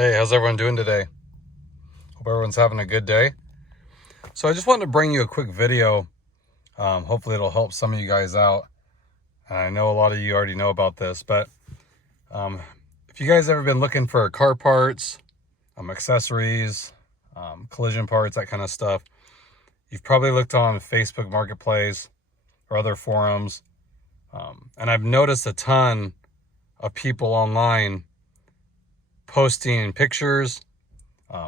Hey, how's everyone doing today? Hope everyone's having a good day. So I just wanted to bring you a quick video. Hopefully it'll help some of you guys out. And I know a lot of you already know about this, but if you guys ever been looking for car parts, accessories, collision parts, that kind of stuff, you've probably looked on Facebook Marketplace or other forums. And I've noticed a ton of people online posting pictures,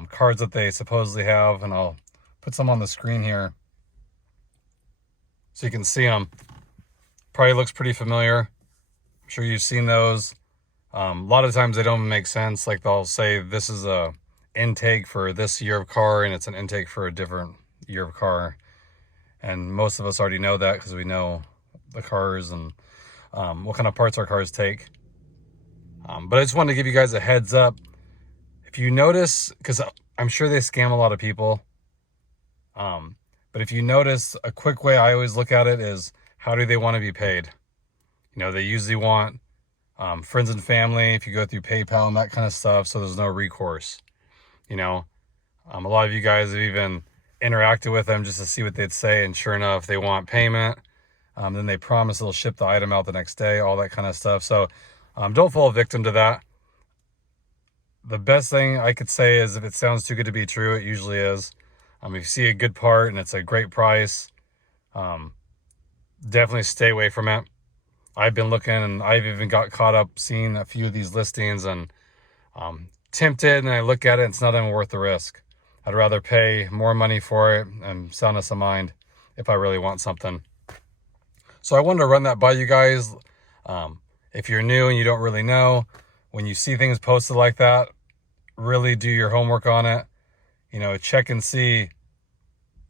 cards that they supposedly have, and I'll put some on the screen here so you can see them. Probably looks pretty familiar. I'm sure you've seen those. A lot of times they don't make sense. Like they'll say this is a intake for this year of car and it's an intake for a different year of car. And most of us already know that because we know the cars and what kind of parts our cars take. But I just wanted to give you guys a heads up. If you notice, because I'm sure they scam a lot of people, but if you notice, a quick way I always look at it is, how do they want to be paid? You know, they usually want friends and family, if you go through PayPal and that kind of stuff, so there's no recourse. You know, a lot of you guys have even interacted with them just to see what they'd say, and sure enough, they want payment. Then they promise they'll ship the item out the next day, all that kind of stuff. So don't fall victim to that. The best thing I could say is, if it sounds too good to be true, it usually is. If you see a good part and it's a great price, definitely stay away from it. I've been looking, and I've even got caught up seeing a few of these listings and tempted, and I look at it and it's not even worth the risk. I'd rather pay more money for it and soundness of mind if I really want something. So I wanted to run that by you guys. If you're new and you don't really know, when you see things posted like that, really do your homework on it. You know, check and see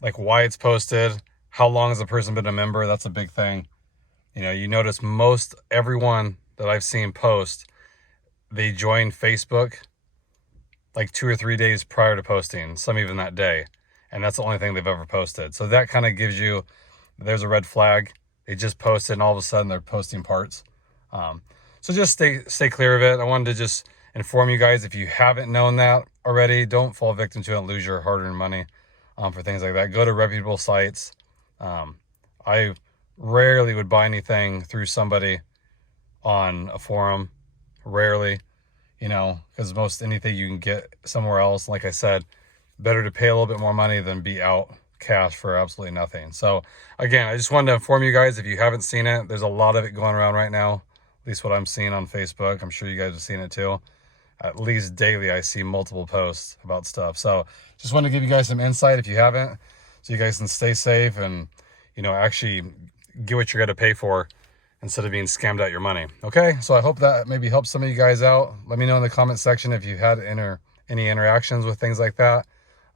like why it's posted, how long has the person been a member. That's a big thing. You know, you notice most everyone that I've seen post, they joined Facebook like 2 or 3 days prior to posting, some even that day. And that's the only thing they've ever posted. So that kind of gives you, there's a red flag. They just posted and all of a sudden they're posting parts. So just stay clear of it. I wanted to just inform you guys, if you haven't known that already, don't fall victim to it and lose your hard-earned money for things like that. Go to reputable sites. I rarely would buy anything through somebody on a forum. Rarely, you know, because most anything you can get somewhere else, like I said, better to pay a little bit more money than be out cash for absolutely nothing. So again, I just wanted to inform you guys, if you haven't seen it, there's a lot of it going around right now. At least what I'm seeing on Facebook. I'm sure you guys have seen it too. At least daily, I see multiple posts about stuff. So just want to give you guys some insight if you haven't, so you guys can stay safe and, you know, actually get what you're going to pay for instead of being scammed out your money. Okay. So I hope that maybe helps some of you guys out. Let me know in the comment section if you've had any interactions with things like that.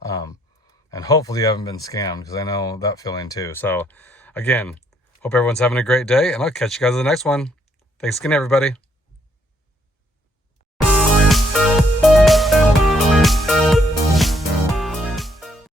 And hopefully you haven't been scammed, because I know that feeling too. So again, hope everyone's having a great day, and I'll catch you guys in the next one. Thanks again, everybody.